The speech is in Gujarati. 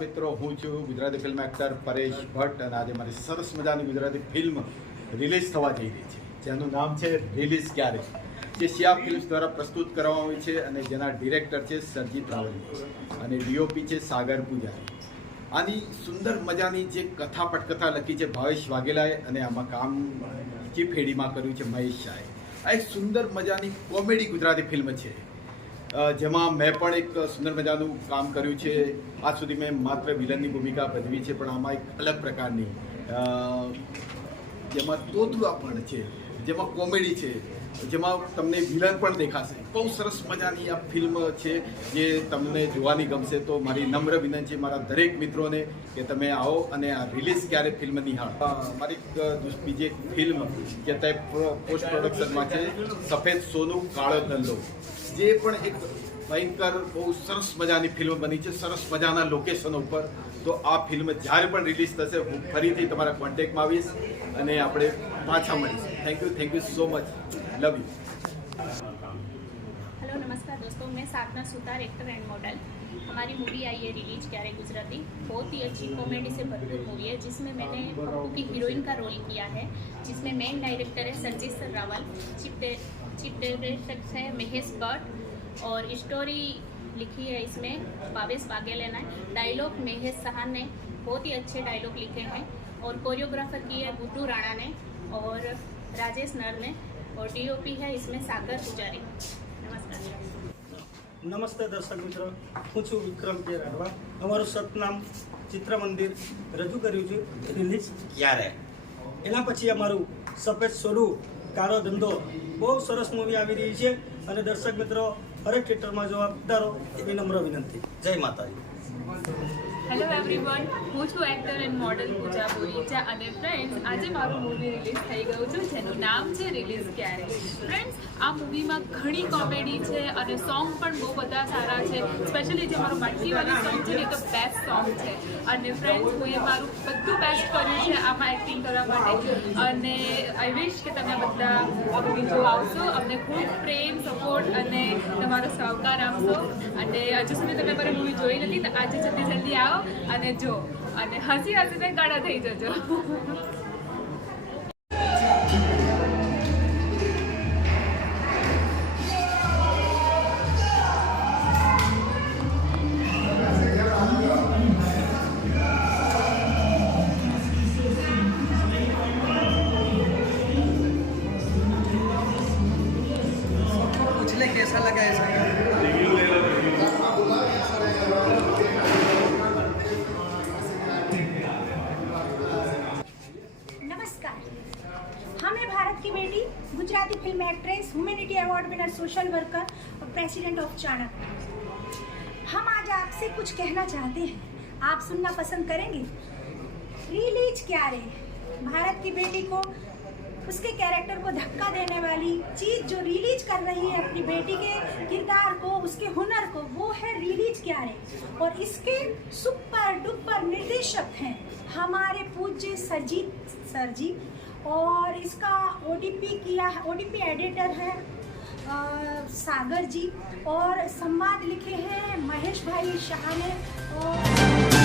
મિત્રો, હું છું ગુજરાતી ફિલ્મ એક્ટર પરેશ ભટ્ટ અને આજે મારી સરસ મજાની ગુજરાતી ફિલ્મ રિલીઝ થવા જઈ રહી છે. જેનું નામ છે રિલીઝ ક્યારે? જે શિયા ફિલ્મ્સ દ્વારા પ્રસ્તુત કરવામાં આવી છે અને જેના ડિરેક્ટર છે સરજીત રાવલ. અને ડીઓપી છે સાગર પૂજારી. આની સુંદર મજાની જે કથા પટકથા લખી છે ભાવેશ વાઘેલાએ અને આમાં કામ ચીફ હેડીમાં કર્યું છે મહેશ શાહે. આ એક સુંદર મજાની કોમેડી ગુજરાતી ફિલ્મ છે. જેમાં મેં પણ એક સુંદર મજાનું કામ કર્યું છે. આજ સુધી મેં માત્ર વિલનની ભૂમિકા ભજવી છે, પણ આમાં એક અલગ પ્રકારની જેમાં તોતવા પણ છે, જેમાં કોમેડી છે, જેમાં તમને વિલન પણ દેખાશે. બહુ સરસ મજાની આ ફિલ્મ છે જે તમને જોવાની ગમશે તો મારી નમ્ર વિનંતી મારા દરેક મિત્રોને કે તમે આવો અને આ રિલીઝ ક્યારે ફિલ્મ નિહાળ. મારી બીજી એક ફિલ્મ જે અત્યારે પોસ્ટ પ્રોડક્શનમાં છે, સફેદ સોનું, કાળો ધંધો. જે પણ એક ભયંકર બહુ સરસ મજાની ફિલ્મ બની છે સરસ મજાના લોકેશનો ઉપર તો આ ફિલ્મ જ્યારે પણ રિલીઝ થશે હું ફરીથી તમારા કોન્ટેક્ટમાં આવીશ અને આપણે પાછા મળીશું thank you thank you so much love you hello नमस्कार दोस्तों मैं Sadhana Sutar actor and model हमारी मूवी आई है रिलीज क्यारे गुजराती बहुत ही अच्छी कॉमेडी से भरपूर मूवी है जिसमें मैंने पप्पू की हीरोइन का रोल किया है जिसमें मेन डायरेक्टर है Sanjeet sir Rawal chief chief director है महेश भट्ट और स्टोरी लिखी है इसमें भावेश वाघेला ने डायलॉग महेश सहान ने बहुत ही अच्छे डायलॉग लिखे हैं और कोरियोग्राफर की है गुड्डू राणा ने और राजेश नर ने और डीओपी है इसमें सागर पुजारी नमस्कार નમસ્તે દર્શક મિત્રો હું છું વિક્રમ કે રાઠવા અમારું સતનામ ચિત્ર મંદિર રજૂ કર્યું છે રિલીઝ ક્યારે એના પછી અમારું સફેદ સોનું કાળો ધંધો બહુ સરસ મૂવી આવી રહી છે અને દર્શક મિત્રો હરેક થિયેટરમાં જોવા પધારો એવી નમ્ર વિનંતી. જય માતાજી. હેલો એવરીવન હું છું actor and model Pooja Boricha અને ફ્રેન્ડ્સ આજે મારું મૂવી રિલીઝ થઈ ગયું છે, જેનું નામ છે રિલીઝ ક્યારે ફ્રેન્ડ્સ આ મૂવીમાં ઘણી કોમેડી છે અને સોંગ પણ બહુ બધા સારા છે સ્પેશિયલી જે મારું મટકીવાળી સોંગ છે એ તો બેસ્ટ સોંગ છે. અને ફ્રેન્ડ્સ હું એ મારું બધું બેસ્ટ કર્યું છે આમાં એક્ટિંગ કરવા માટે. અને આઈ વિશ કે તમે બધા જોવા આવશો. અમને ખૂબ પ્રેમ સપોર્ટ અને તમારો સહકાર આપશો. અને હજુ સુધી તમે મારી મૂવી જોઈ નથી, તો આજે જલ્દી જલ્દી આવો. અને જો અને હસી હસીને ગાળા થઈ જજો पूछ ले कैसा लगा ऐसा भारत की बेटी, Gujarati film actress humanity award winner social worker और प्रेसिडेंट ऑफ़ चाणक्य हम आज आपसे कुछ कहना चाहते हैं। आप सुनना पसंद करेंगे? रिलीज़ क्या रे? भारत की बेटी को, उसके कैरेक्टर को धक्का देने वाली चीज़ जो रिलीज़ कर रही है अपनी बेटी के किरदार को, उसके हुनर को, वो है रिलीज़ क्या रे? और इसके सुपर डुपर निर्देशक हैं हमारे पूज्य सरजीत सर जी और इसका ओडीपी किया है ओडीपी एडिटर है आ, सागर जी। और संवाद लिखे हैं महेश भाई शाह ने। और